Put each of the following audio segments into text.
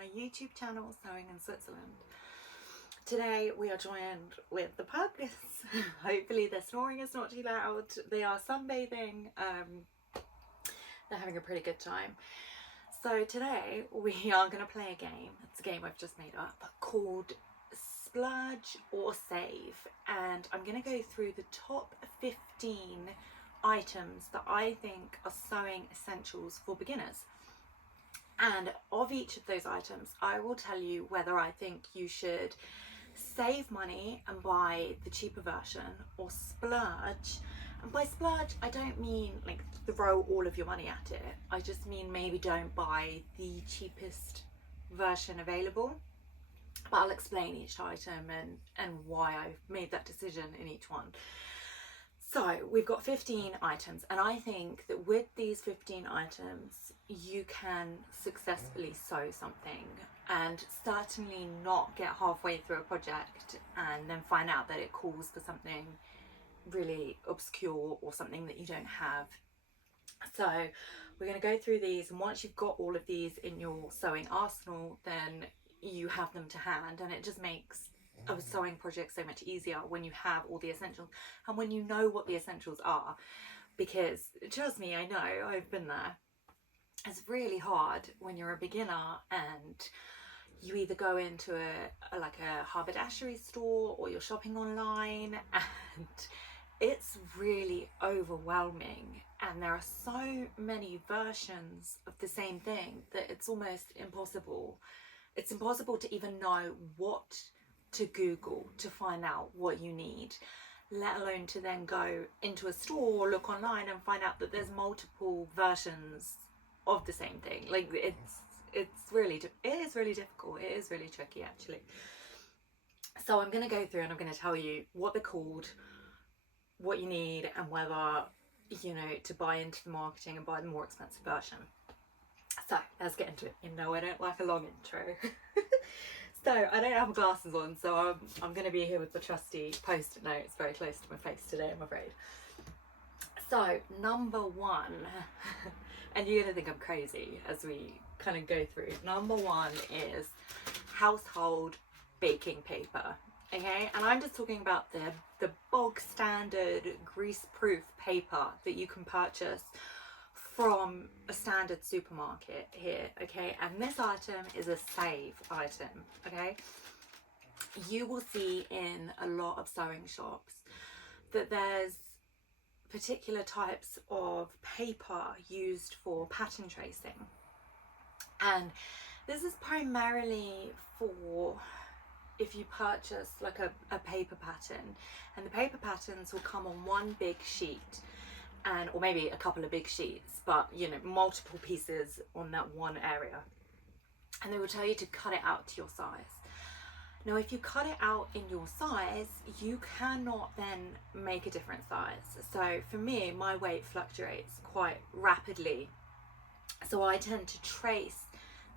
my YouTube channel, Sewing in Switzerland. Today we are joined with the pugs. Hopefully their snoring is not too loud. They are sunbathing. They're having a pretty good time. So today we are going to play a game. It's a game I've just made up called Splurge or Save, and I'm going to go through the top 15 items that I think are sewing essentials for beginners. And of each of those items, I will tell you whether I think you should save money and buy the cheaper version or splurge. And by splurge, I don't mean like throw all of your money at it. I just mean maybe don't buy the cheapest version available. But I'll explain each item and why I've made that decision in each one. So we've got 15 items, and I think that with these 15 items you can successfully sew something, and certainly not get halfway through a project and then find out that it calls for something really obscure or something that you don't have. So we're going to go through these, and once you've got all of these in your sewing arsenal, then you have them to hand, and it just makes a sewing project so much easier when you have all the essentials and when you know what the essentials are. Because trust me, I know, I've been there. It's really hard when you're a beginner and you either go into a haberdashery store or you're shopping online, and it's really overwhelming, and there are so many versions of the same thing that it's almost impossible. It's impossible to even know what to Google to find out what you need, let alone to then go into a store or look online and find out that there's multiple versions of the same thing. Like it is really difficult. It is really tricky actually. So I'm going to go through and I'm going to tell you what they're called, what you need, and whether you know to buy into the marketing and buy the more expensive version. So let's get into it. You know I don't like a long intro. So I don't have glasses on, so I'm going to be here with the trusty post-it notes very close to my face today, I'm afraid. So number one, and you're going to think I'm crazy as we kind of go through. Number one is household baking paper, okay? And I'm just talking about the bog standard grease-proof paper that you can purchase from a standard supermarket here, okay? And this item is a save item, okay? You will see in a lot of sewing shops that there's particular types of paper used for pattern tracing, and this is primarily for if you purchase like a paper pattern, and the paper patterns will come on one big sheet, and or maybe a couple of big sheets, but you know, multiple pieces on that one area, and they will tell you to cut it out to your size. Now if you cut it out in your size, you cannot then make a different size. So for me, my weight fluctuates quite rapidly, so I tend to trace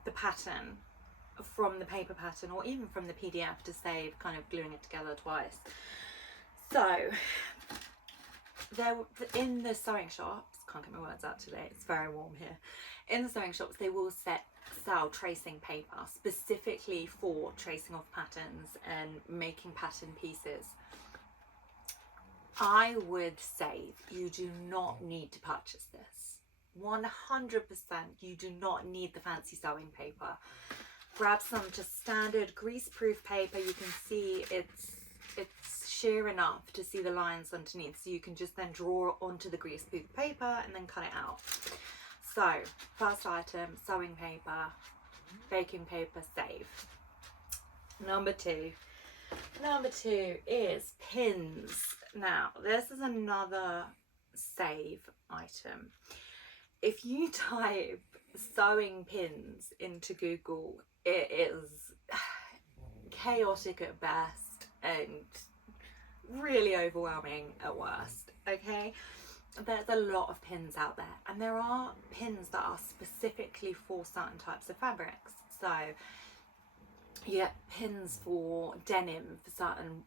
the pattern from the paper pattern or even from the PDF to save kind of gluing it together twice. So there in the sewing shops, can't get my words out today, it's very warm here. In the sewing shops, they will sell tracing paper specifically for tracing off patterns and making pattern pieces. I would say you do not need to purchase this. 100% you do not need the fancy sewing paper. Grab some just standard grease-proof paper. You can see it's sheer enough to see the lines underneath, so you can just then draw onto the grease-proof paper and then cut it out. So first item, sewing paper, baking paper, save. Number two is pins. Now this is another save item. If you type sewing pins into Google, it is chaotic at best and really overwhelming at worst, okay? There's a lot of pins out there, and there are pins that are specifically for certain types of fabrics. So you get pins for denim, for certain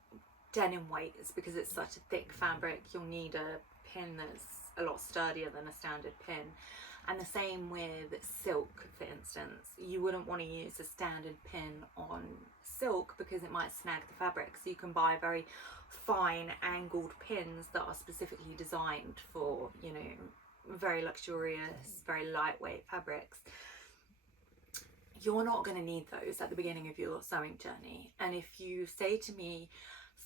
denim weights, because it's such a thick fabric. You'll need a pin that's a lot sturdier than a standard pin. And the same with silk, for instance. You wouldn't want to use a standard pin on silk because it might snag the fabric. So you can buy very fine angled pins that are specifically designed for, you know, very luxurious, very lightweight fabrics. You're not going to need those at the beginning of your sewing journey. And if you say to me,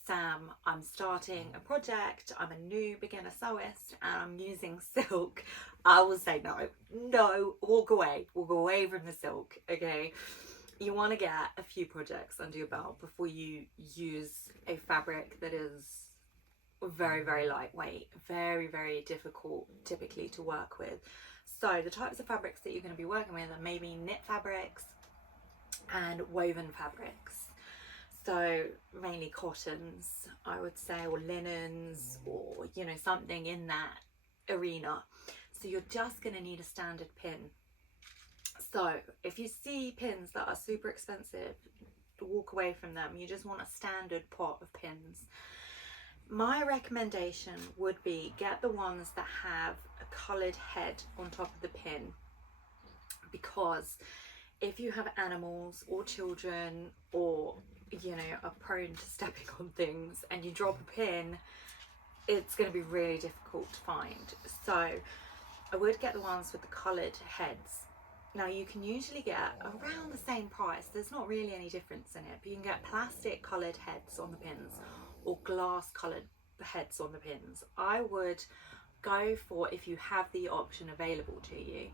Sam, I'm starting a project, I'm a new beginner sewist and I'm using silk, I will say no, walk away from the silk, okay? You want to get a few projects under your belt before you use a fabric that is very, very lightweight, very, very difficult typically to work with. So the types of fabrics that you're going to be working with are maybe knit fabrics and woven fabrics. So mainly cottons, I would say, or linens, or, you know, something in that arena. So you're just going to need a standard pin. So if you see pins that are super expensive, walk away from them. You just want a standard pot of pins. My recommendation would be get the ones that have a coloured head on top of the pin, because if you have animals or children, or, you know, are prone to stepping on things and you drop a pin, it's going to be really difficult to find. So I would get the ones with the coloured heads. Now you can usually get around the same price, there's not really any difference in it, but you can get plastic coloured heads on the pins or glass coloured heads on the pins. I would go for, if you have the option available to you,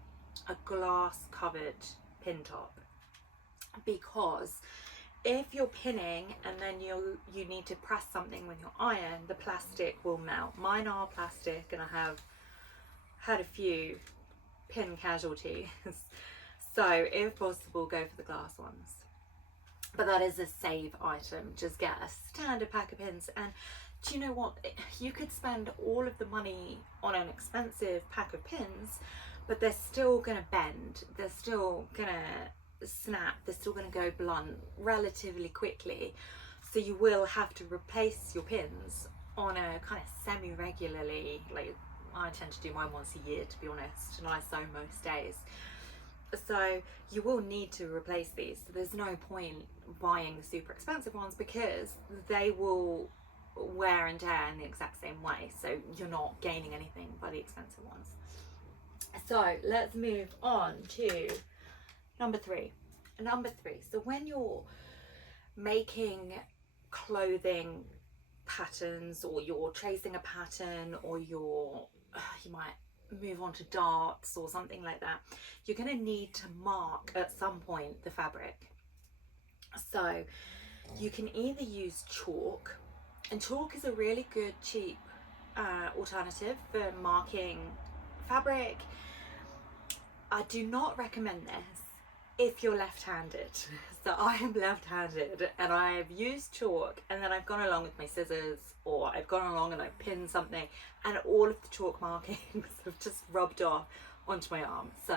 a glass covered pin top, because if you're pinning and then you need to press something with your iron, the plastic will melt. Mine are plastic and I have had a few pin casualties. So if possible, go for the glass ones. But that is a save item. Just get a standard pack of pins. And do you know what? You could spend all of the money on an expensive pack of pins, but they're still going to bend. They're still going to snap. They're still going to go blunt relatively quickly. So you will have to replace your pins on a kind of semi-regularly. Like, I tend to do mine once a year, to be honest, and I sew most days. So you will need to replace these. So there's no point buying the super expensive ones because they will wear and tear in the exact same way. So you're not gaining anything by the expensive ones. So let's move on to number three. So when you're making clothing patterns, or you're tracing a pattern, or you might move on to darts or something like that, you're going to need to mark at some point the fabric. So you can either use chalk, and chalk is a really good cheap alternative for marking fabric. I do not recommend this if you're left-handed. So I am left-handed and I've used chalk, and then I've gone along with my scissors, or I've gone along and I've pinned something, and all of the chalk markings have just rubbed off onto my arm. So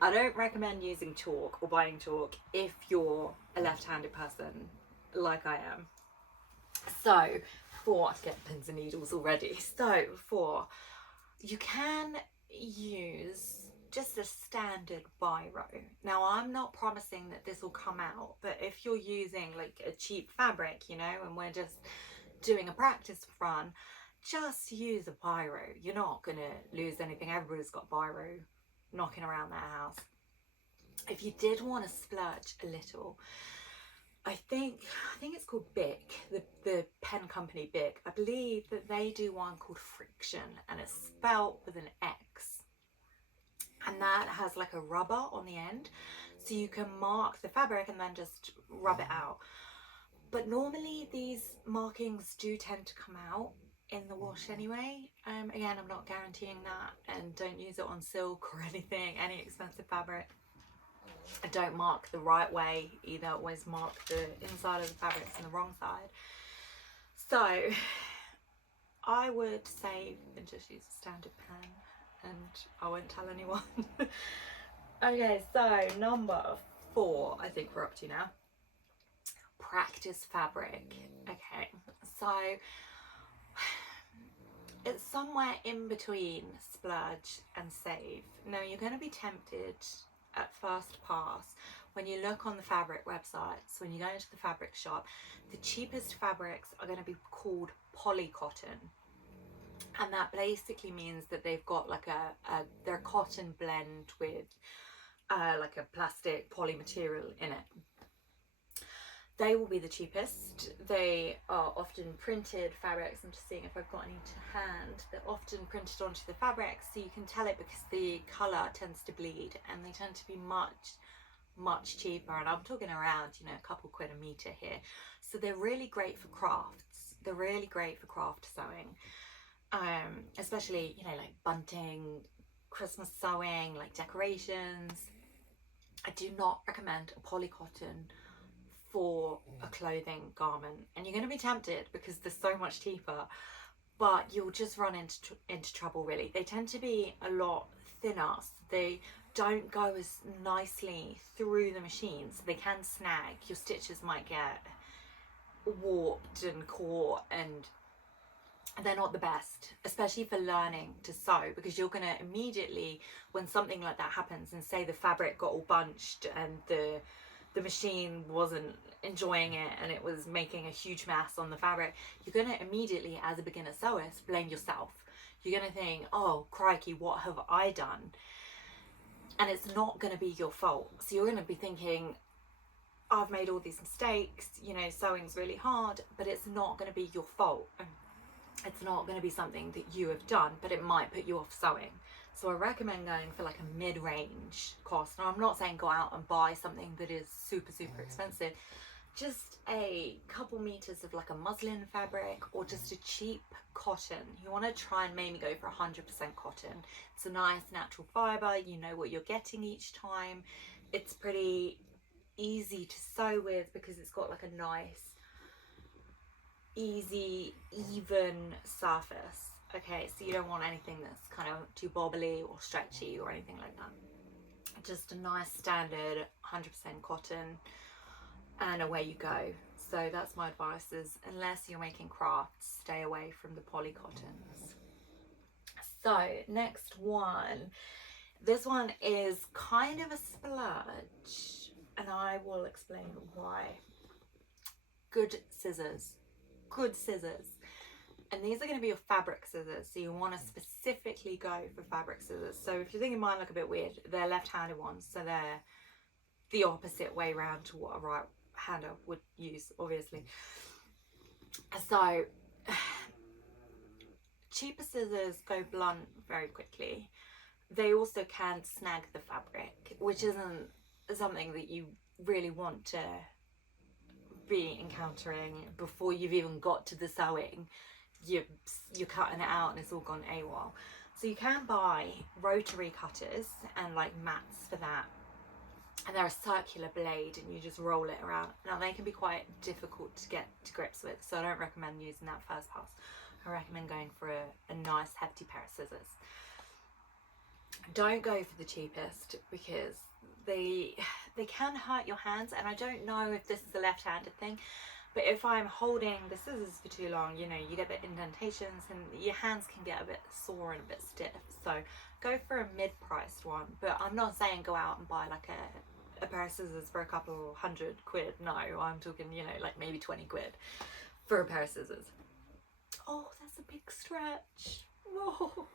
I don't recommend using chalk or buying chalk if you're a left-handed person like I am. So I get pins and needles already. So you can use just a standard biro. Now I'm not promising that this will come out, but if you're using like a cheap fabric, you know, and we're just doing a practice run, just use a biro. You're not gonna lose anything. Everybody's got biro knocking around their house. If you did want to splurge a little, I think it's called Bic, the pen company Bic. I believe that they do one called FriXion, and it's spelt with an X. And that has like a rubber on the end, so you can mark the fabric and then just rub it out. But normally these markings do tend to come out in the wash anyway. Again, I'm not guaranteeing that, and don't use it on silk or anything, any expensive fabric. And don't mark the right way either. Always mark the inside of the fabrics and the wrong side. So I would save and just use a standard pen, and I won't tell anyone. Okay, so number 4, I think we're up to now. Practice fabric. Okay, so it's somewhere in between Splurge and Save. Now you're going to be tempted at first pass when you look on the fabric websites, when you go into the fabric shop, the cheapest fabrics are going to be called polycotton, and that basically means that they've got like they're cotton blend with like a plastic poly material in it. They will be the cheapest. They are often printed fabrics. I'm just seeing if I've got any to hand. They're often printed onto the fabric, so you can tell it because the colour tends to bleed, and they tend to be much cheaper. And I'm talking around, you know, a couple quid a metre here. So they're really great for crafts. They're really great for craft sewing, especially, you know, like bunting, Christmas sewing, like decorations. I do not recommend a polycotton for a clothing garment, and you're going to be tempted because they're so much cheaper, but you'll just run into trouble really. They tend to be a lot thinner, so they don't go as nicely through the machine, so they can snag. Your stitches might get warped and caught, and they're not the best, especially for learning to sew, because you're going to immediately, when something like that happens, and say the fabric got all bunched and the machine wasn't enjoying it and it was making a huge mess on the fabric, you're going to immediately, as a beginner sewist, blame yourself. You're going to think, oh crikey, what have I done? And it's not going to be your fault. So you're going to be thinking, I've made all these mistakes, you know, sewing's really hard, but it's not going to be your fault. It's not going to be something that you have done, but it might put you off sewing. So I recommend going for like a mid-range cost. Now I'm not saying go out and buy something that is super expensive. Just a couple meters of like a muslin fabric, or just a cheap cotton. You want to try and maybe go for 100% cotton. It's a nice natural fibre. You know what you're getting each time. It's pretty easy to sew with because it's got like a nice, easy, even surface. Okay, so you don't want anything that's kind of too bobbly or stretchy or anything like that. Just a nice standard 100% cotton, and away you go. So that's my advice, is unless you're making crafts, stay away from the polycottons. So next one, this one is kind of a splurge, and I will explain why. Good scissors. And these are going to be your fabric scissors, so you want to specifically go for fabric scissors. So if you're thinking mine look a bit weird, they're left-handed ones, so they're the opposite way round to what a right-hander would use, obviously. So cheaper scissors go blunt very quickly. They also can snag the fabric, which isn't something that you really want to be encountering before you've even got to the sewing. You're cutting it out and it's all gone AWOL. So you can buy rotary cutters and like mats for that, and they're a circular blade and you just roll it around. Now they can be quite difficult to get to grips with, so I don't recommend using that first pass. I recommend going for a nice hefty pair of scissors. Don't go for the cheapest because they can hurt your hands, and I don't know if this is a left-handed thing, but if I'm holding the scissors for too long, you know, you get the indentations and your hands can get a bit sore and a bit stiff. So go for a mid-priced one, but I'm not saying go out and buy like a pair of scissors for a couple £100. No, I'm talking, you know, like maybe 20 quid for a pair of scissors. Oh, that's a big stretch. Oh.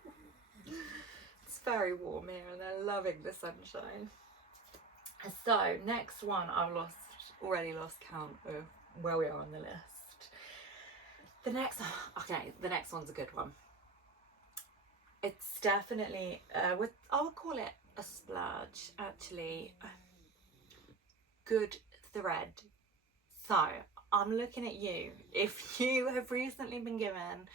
It's very warm here and they're loving the sunshine. So next one, I've already lost count of where we are on the list. The next one's a good one. It's definitely I would call it a splurge actually. Good thread. So I'm looking at you. If you have recently been given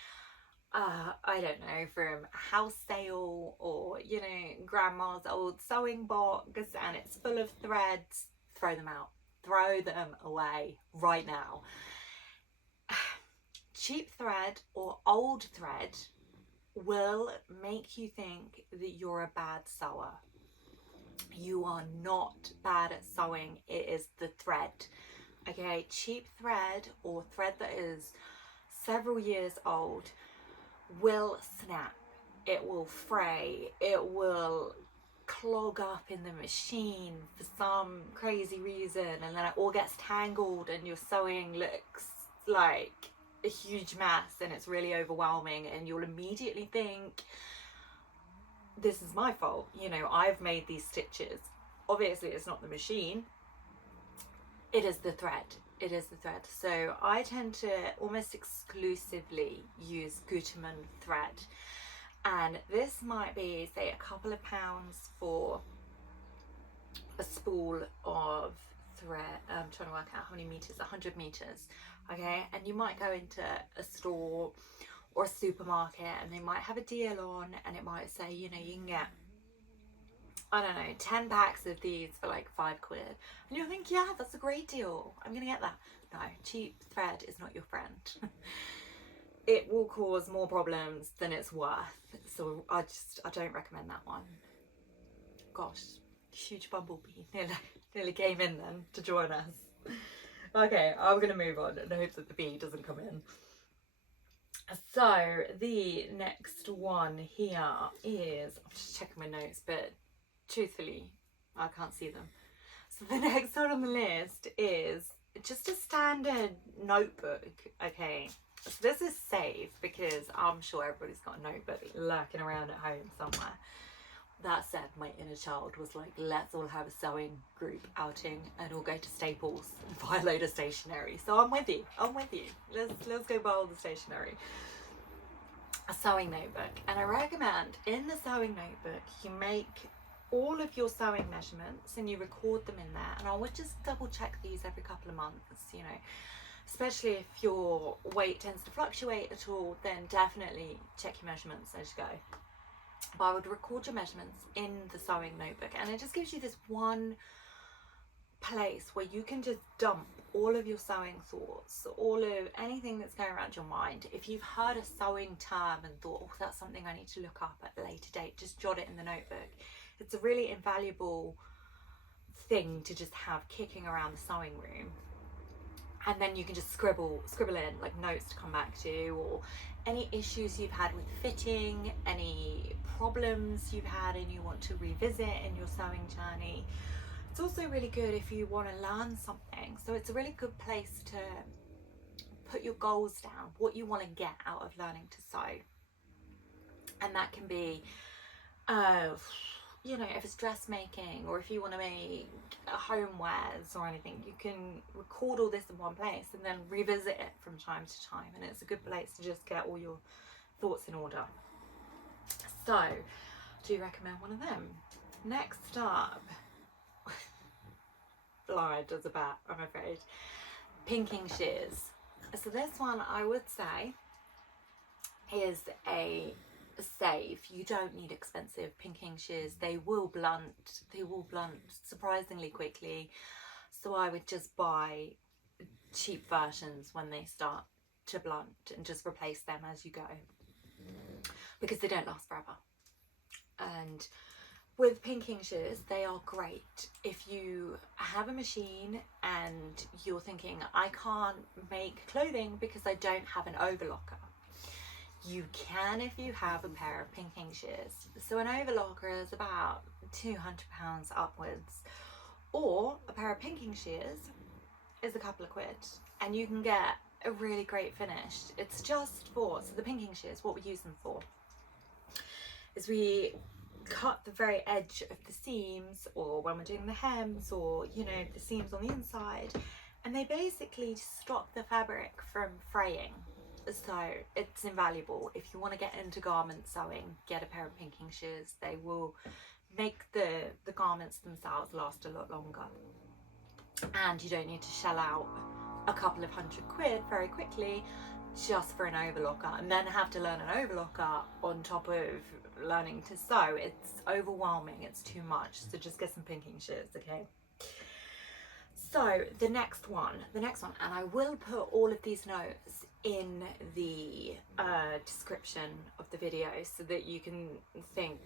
I don't know, from a house sale or, you know, grandma's old sewing box and it's full of threads, throw them out. Throw them away right now. Cheap thread or old thread will make you think that you're a bad sewer. You are not bad at sewing, it is the thread. Okay, cheap thread or thread that is several years old will snap, it will fray, it will clog up in the machine for some crazy reason, and then it all gets tangled and your sewing looks like a huge mess and it's really overwhelming, and you'll immediately think, this is my fault, you know, I've made these stitches. Obviously it's not the machine, it is the thread. It is the thread. So I tend to almost exclusively use Gutermann thread, and this might be, say, a couple of pounds for a spool of thread. I'm trying to work out how many meters, 100 meters, okay? And you might go into a store or a supermarket and they might have a deal on, and it might say, you know, you can get, I don't know, 10 packs of these for like £5. And you'll think, yeah, that's a great deal, I'm gonna get that. No, cheap thread is not your friend. It will cause more problems than it's worth. So I don't recommend that one. Gosh, huge bumblebee nearly came in then to join us. Okay, I'm gonna move on and hope that the bee doesn't come in. So the next one here is, I'm just checking my notes, but truthfully, I can't see them. So the next one on the list is just a standard notebook, okay? So this is safe because I'm sure everybody's got a notebook lurking around at home somewhere. That said, my inner child was like, let's all have a sewing group outing and all go to Staples and buy a load of stationery. So I'm with you, Let's go buy all the stationery. A sewing notebook. And I recommend in the sewing notebook, you make all of your sewing measurements and you record them in there. And I would just double check these every couple of months, you know, especially if your weight tends to fluctuate at all, then definitely check your measurements as you go. But I would record your measurements in the sewing notebook, and it just gives you this one place where you can just dump all of your sewing thoughts, all of anything that's going around your mind. If you've heard a sewing term and thought, oh, that's something I need to look up at a later date, just jot it in the notebook. It's a really invaluable thing to just have kicking around the sewing room. And then you can just scribble in like notes to come back to, or any issues you've had with fitting, any problems you've had and you want to revisit in your sewing journey. It's also really good if you want to learn something. So it's a really good place to put your goals down, what you want to get out of learning to sew. And that can be, you know, if it's dressmaking, or if you want to make homewares or anything, you can record all this in one place and then revisit it from time to time, and it's a good place to just get all your thoughts in order. So do recommend one of them. Next up, blind as a bat, I'm afraid, pinking shears. So this one I would say is a safe. You don't need expensive pinking shears. They will blunt surprisingly quickly, so I would just buy cheap versions when they start to blunt and just replace them as you go, because they don't last forever. And with pinking shears, they are great if you have a machine and you're thinking, I can't make clothing because I don't have an overlocker. You can if you have a pair of pinking shears. So an overlocker is about £200 upwards, or a pair of pinking shears is a couple of quid, and you can get a really great finish. It's just for, so the pinking shears, what we use them for is we cut the very edge of the seams, or when we're doing the hems, or you know, the seams on the inside, and they basically stop the fabric from fraying. So it's invaluable. If you want to get into garment sewing, get a pair of pinking shears. They will make the garments themselves last a lot longer, and you don't need to shell out a couple of £100 very quickly just for an overlocker, and then have to learn an overlocker on top of learning to sew. It's overwhelming, it's too much. So just get some pinking shears, okay? So the next one, and I will put all of these notes in the description of the video so that you can think,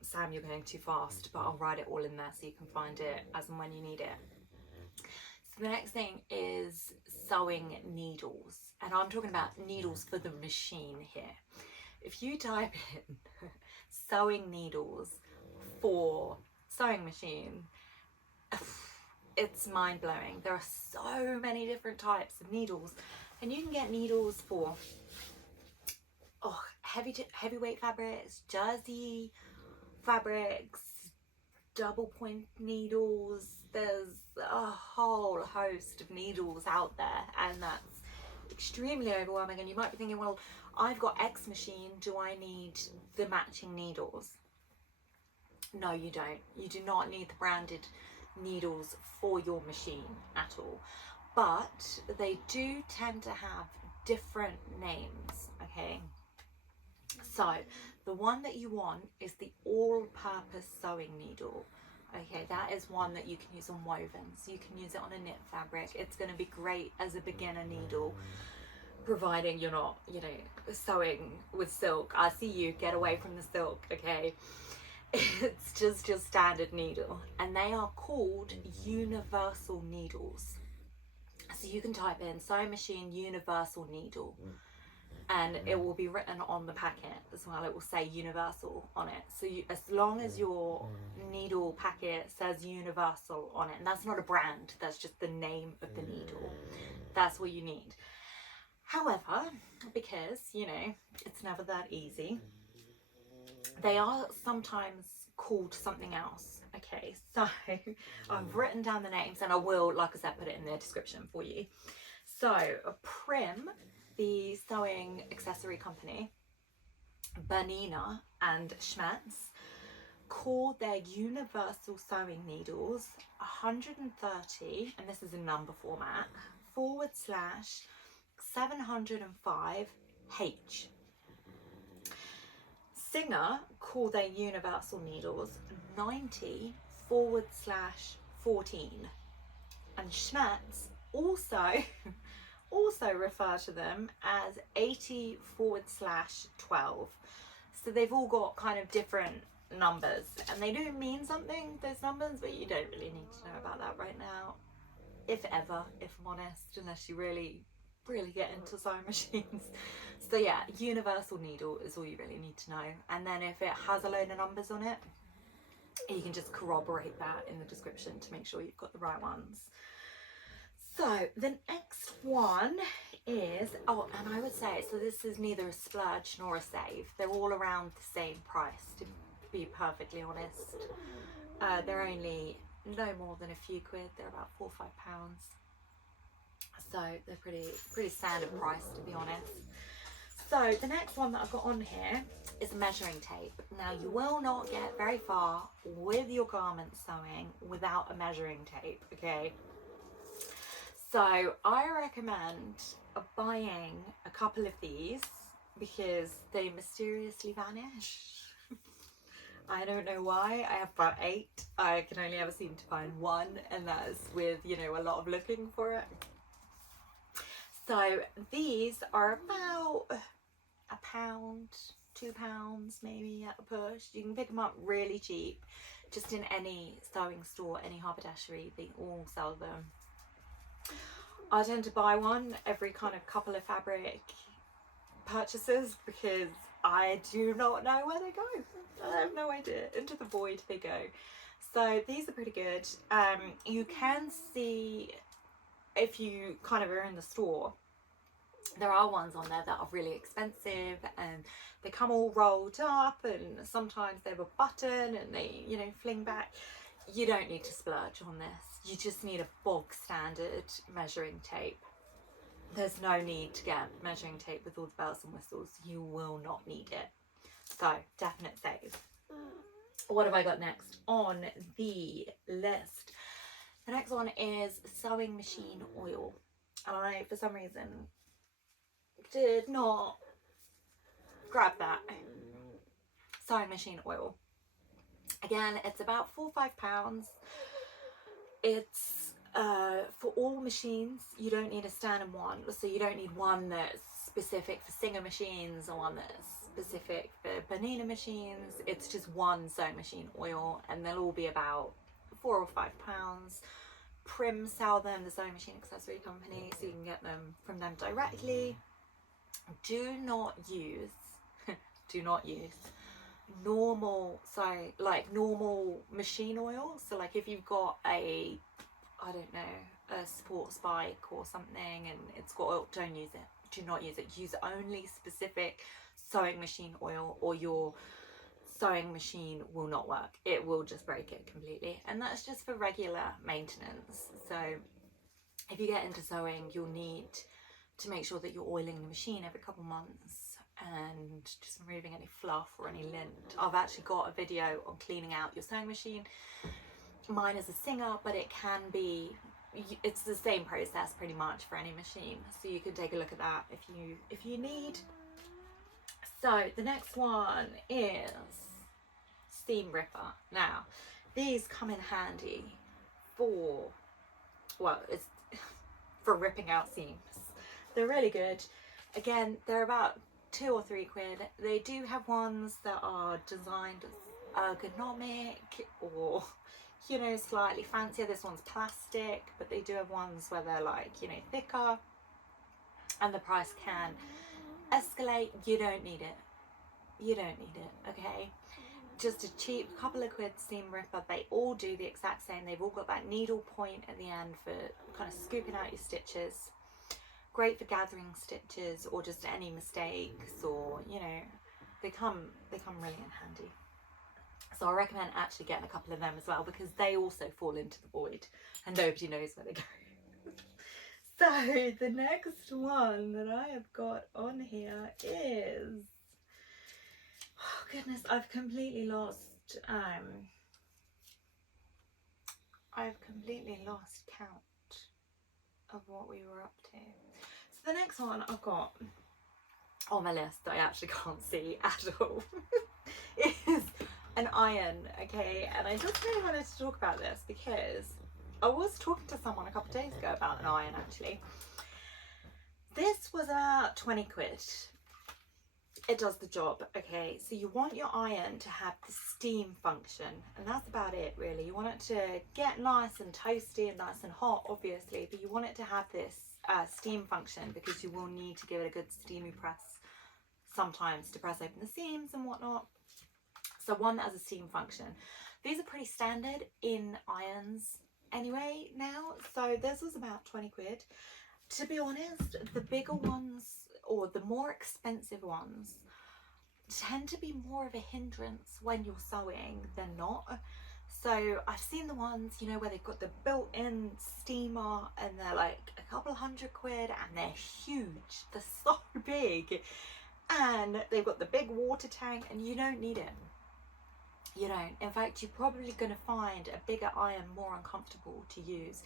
Sam, you're going too fast, but I'll write it all in there so you can find it as and when you need it. So the next thing is sewing needles, and I'm talking about needles for the machine here. If you type in sewing needles for sewing machine, it's mind-blowing. There are so many different types of needles, and you can get needles for heavyweight fabrics, jersey fabrics, double point needles. There's a whole host of needles out there, and that's extremely overwhelming. And you might be thinking, well, I've got X machine, do I need the matching needles? No, you don't. You do not need the branded needles for your machine at all, but they do tend to have different names. Okay, so the one that you want is the all-purpose sewing needle. Okay, that is one that you can use on wovens. You can use it on a knit fabric. It's going to be great as a beginner needle, providing you're not, you know, sewing with silk. I see you, get away from the silk, okay? It's just your standard needle, and they are called universal needles. So you can type in sewing machine universal needle, and it will be written on the packet as well. It will say universal on it. So as long as your needle packet says universal on it, and that's not a brand, that's just the name of the needle, that's what you need. However, because, you know, it's never that easy, they are sometimes called something else. Okay, so I've written down the names, and I will, like I said, put it in the description for you. So Prym, the sewing accessory company, Bernina and Schmetz call their universal sewing needles 130, and this is in number format, /705H. Singer call their universal needles 90/14, and Schmetz also refer to them as 80/12. So they've all got kind of different numbers, and they do mean something, those numbers, but you don't really need to know about that right now, if ever, if I'm honest, unless you really get into sewing machines. So yeah, universal needle is all you really need to know, and then if it has a load of numbers on it, you can just corroborate that in the description to make sure you've got the right ones. So the next one is, oh, and I would say, so this is neither a splurge nor a save. They're all around the same price, to be perfectly honest. They're only no more than a few quid. They're about £4 or £5. So they're pretty standard price, to be honest. So the next one that I've got on here is measuring tape. Now, you will not get very far with your garment sewing without a measuring tape, okay? So I recommend buying a couple of these because they mysteriously vanish. I don't know why. I have about 8. I can only ever seem to find one, and that is with, you know, a lot of looking for it. So these are about £1, £2 maybe at a push. You can pick them up really cheap, just in any sewing store, any haberdashery, they all sell them. I tend to buy one every kind of couple of fabric purchases because I do not know where they go. I have no idea. Into the void they go. So these are pretty good. You can see, if you kind of are in the store, there are ones on there that are really expensive, and they come all rolled up, and sometimes they have a button and they, you know, fling back. You don't need to splurge on this. You just need a bog standard measuring tape. There's no need to get measuring tape with all the bells and whistles. You will not need it. So definite save. What have I got next on the list? The next one is sewing machine oil. And I, for some reason, did not grab that. Sewing machine oil. Again, it's about £4 or £5. It's for all machines. You don't need a standard one, so you don't need one that's specific for Singer machines or one that's specific for Bernina machines. It's just one sewing machine oil, and they'll all be about £4 or £5. Prym sell them, the sewing machine accessory company, so you can get them from them directly. Do not use normal, normal machine oil. So like if you've got a, I don't know, a sports bike or something and it's got oil, don't use it. Do not use it. Use only specific sewing machine oil, or your sewing machine will not work. It will just break it completely, and that's just for regular maintenance. So if you get into sewing, you'll need to make sure that you're oiling the machine every couple months and just removing any fluff or any lint. I've actually got a video on cleaning out your sewing machine. Mine is a Singer, but it can be, it's the same process pretty much for any machine, so you can take a look at that if you need. So the next one is seam ripper. Now these come in handy for, well, it's for ripping out seams. They're really good. Again, they're about £2 or £3. They do have ones that are designed as ergonomic or, you know, slightly fancier. This one's plastic, but they do have ones where they're like, you know, thicker, and the price can escalate. You don't need it. You don't need it, okay? Just a cheap couple of quid seam ripper. They all do the exact same. They've all got that needle point at the end for kind of scooping out your stitches. Great for gathering stitches or just any mistakes, or, you know, they come really in handy. So I recommend actually getting a couple of them as well, because they also fall into the void and nobody knows where they go. So the next one that I have got on here is, oh goodness, I've completely lost count of what we were up to. So the next one I've got on my list that I actually can't see at all is an iron, okay? And I just really wanted to talk about this because I was talking to someone a couple of days ago about an iron actually. This was about 20 quid. It does the job, okay? So you want your iron to have the steam function, and that's about it really. You want it to get nice and toasty and nice and hot, obviously, but you want it to have this steam function, because you will need to give it a good steamy press sometimes to press open the seams and whatnot. So one that has a steam function. These are pretty standard in irons anyway now, so this was about 20 quid. To be honest, the bigger ones or the more expensive ones tend to be more of a hindrance when you're sewing than not. So I've seen the ones, you know, where they've got the built-in steamer and they're like a couple £100 and they're huge, they're so big, and they've got the big water tank, and you don't need it. You don't. In fact, you're probably going to find a bigger iron more uncomfortable to use,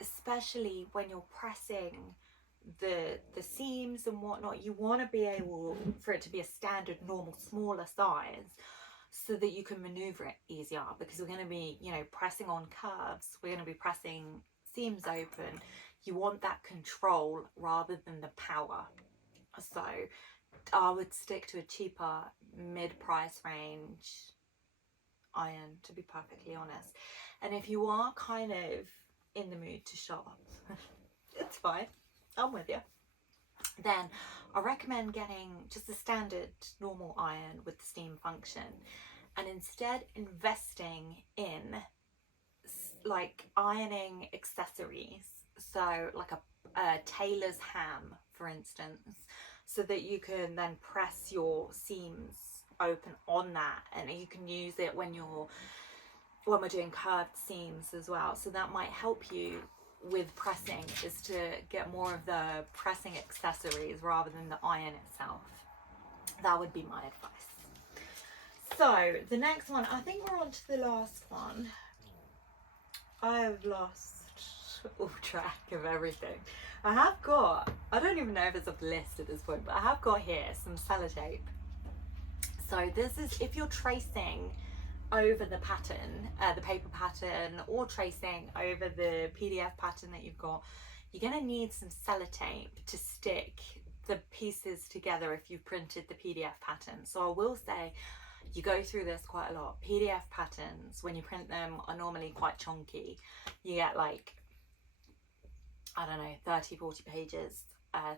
especially when you're pressing the seams and whatnot. You want to be able for it to be a standard normal smaller size, so that you can maneuver it easier, because we're going to be, you know, pressing on curves, we're going to be pressing seams open. You want that control rather than the power. So I would stick to a cheaper mid-price range iron, to be perfectly honest. And if you are kind of in the mood to shop, it's fine, I'm with you, then I recommend getting just a standard normal iron with the steam function, and instead investing in like ironing accessories, so like a tailor's ham, for instance, so that you can then press your seams open on that, and you can use it when we're doing curved seams as well. So that might help you with pressing, is to get more of the pressing accessories rather than the iron itself. That would be my advice. So the next one, I think we're on to the last one. I have lost all track of everything. I have got, I don't even know if it's off the list at this point, but I have got here some sellotape. So this is if you're tracing over the pattern, the paper pattern, or tracing over the PDF pattern that you've got, you're going to need some sellotape to stick the pieces together if you've printed the PDF pattern. So I will say, you go through this quite a lot. PDF patterns, when you print them, are normally quite chunky. You get like I don't know, 30-40 pages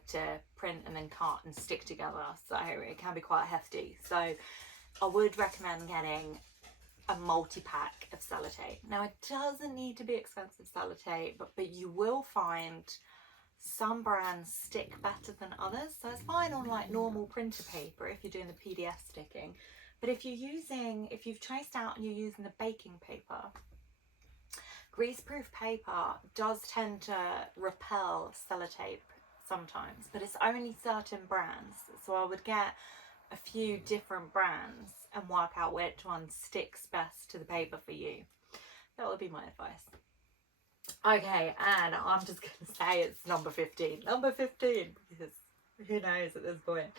to print and then cut and stick together, so it can be quite hefty. So I would recommend getting a multi-pack of Sellotape. Now it doesn't need to be expensive Sellotape, but you will find some brands stick better than others. So it's fine on like normal printer paper if you're doing the PDF sticking, but if you've traced out and you're using the baking paper, greaseproof paper does tend to repel Sellotape sometimes, but it's only certain brands. So I would get a few different brands and work out which one sticks best to the paper for you. That would be my advice. Okay, and I'm just going to say it's number 15. Number 15, because who knows at this point.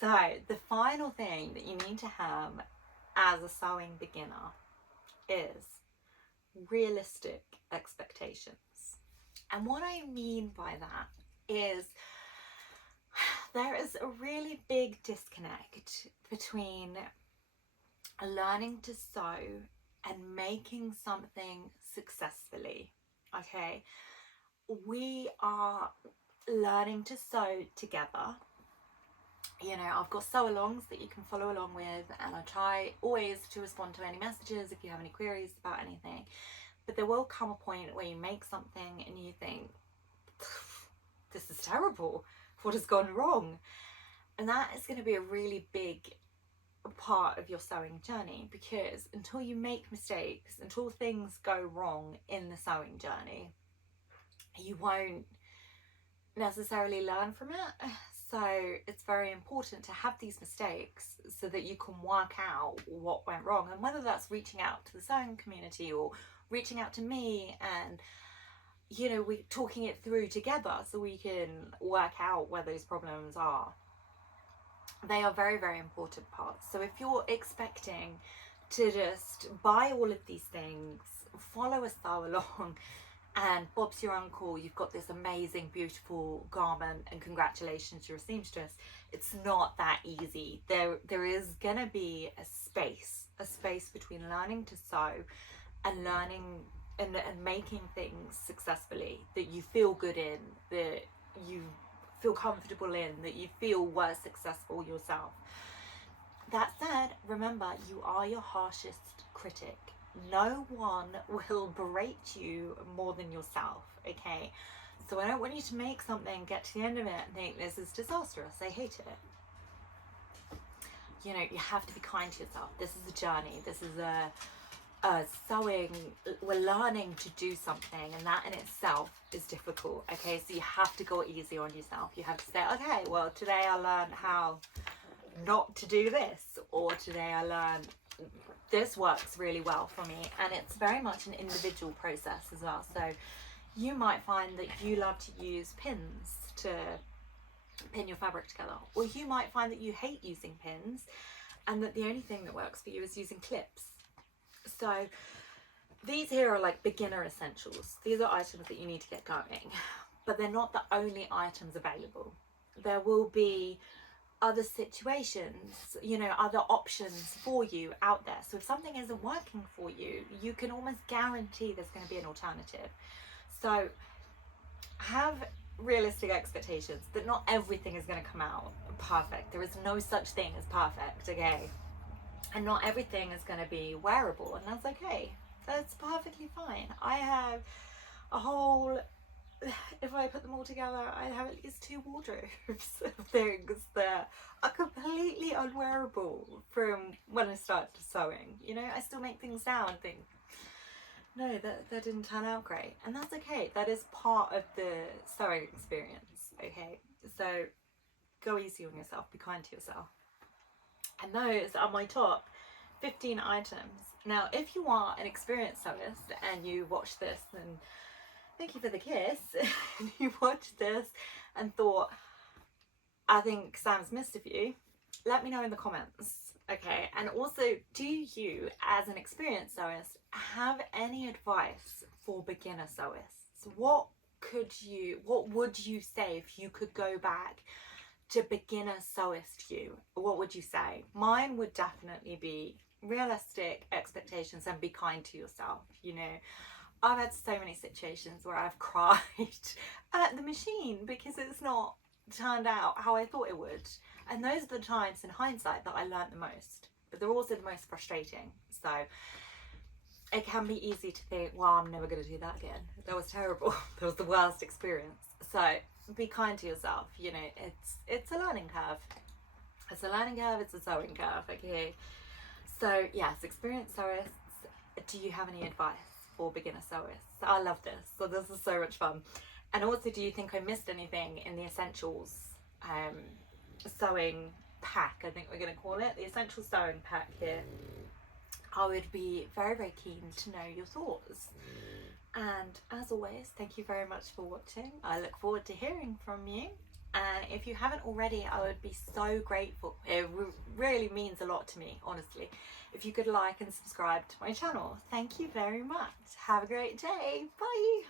So the final thing that you need to have as a sewing beginner is realistic expectations. And what I mean by that is there is a really big disconnect between learning to sew and making something successfully. Okay, we are learning to sew together. You know, I've got sew alongs that you can follow along with, and I try always to respond to any messages if you have any queries about anything. But there will come a point where you make something and you think, this is terrible, what has gone wrong? And that is going to be a really big part of your sewing journey, because until you make mistakes, until things go wrong in the sewing journey, you won't necessarily learn from it. So it's very important to have these mistakes so that you can work out what went wrong, and whether that's reaching out to the sewing community or reaching out to me and, you know, we're talking it through together so we can work out where those problems are. They are very, very important parts. So if you're expecting to just buy all of these things, follow a sew along, and Bob's your uncle, you've got this amazing, beautiful garment and congratulations, you're a seamstress, it's not that easy. There is gonna be a space between learning to sew and learning and making things successfully that you feel good in, that you feel comfortable in, that you feel were successful yourself. That said, remember, you are your harshest critic. No one will berate you more than yourself, okay? So I don't want you to make something, get to the end of it and think this is disastrous, I hate it. You know, you have to be kind to yourself. This is a journey. This is a sewing, we're learning to do something, and that in itself is difficult, okay? So you have to go easy on yourself. You have to say, okay, well, today I learned how not to do this, or today I learned this works really well for me. And it's very much an individual process as well. So you might find that you love to use pins to pin your fabric together, or you might find that you hate using pins and that the only thing that works for you is using clips. So these here are like beginner essentials. These are items that you need to get going, but they're not the only items available. There will be other situations, you know, other options for you out there. So if something isn't working for you, you can almost guarantee there's going to be an alternative. So have realistic expectations that not everything is going to come out perfect. There is no such thing as perfect, okay? And not everything is going to be wearable, and that's okay. That's perfectly fine. I have a whole, if I put them all together, I have at least 2 wardrobes of things that are completely unwearable from when I started sewing. You know, I still make things now and think, no, that didn't turn out great. And that's okay. That is part of the sewing experience, okay? So go easy on yourself, be kind to yourself. And those are my top 15 items. Now, if you are an experienced sewist and you watch this, and thank you for the kiss, and you watched this and thought, I think Sam's missed a few, let me know in the comments, okay? And also, do you, as an experienced sewist, have any advice for beginner sewists? What would you say if you could go back to beginner sewist you? What would you say? Mine would definitely be realistic expectations and be kind to yourself. You know, I've had so many situations where I've cried at the machine because it's not turned out how I thought it would. And those are the times in hindsight that I learnt the most, but they're also the most frustrating. So it can be easy to think, well, I'm never going to do that again. That was terrible. That was the worst experience. So be kind to yourself. You know, it's a learning curve. It's a learning curve. It's a sewing curve. Okay. So yes, experienced sewists, do you have any advice for beginner sewists? I love this. So this is so much fun. And also, do you think I missed anything in the essentials sewing pack, I think we're going to call it, the essential sewing pack here? I would be very, very keen to know your thoughts. And as always, thank you very much for watching. I look forward to hearing from you. And if you haven't already, I would be so grateful. It really means a lot to me, honestly, if you could like and subscribe to my channel. Thank you very much. Have a great day. Bye.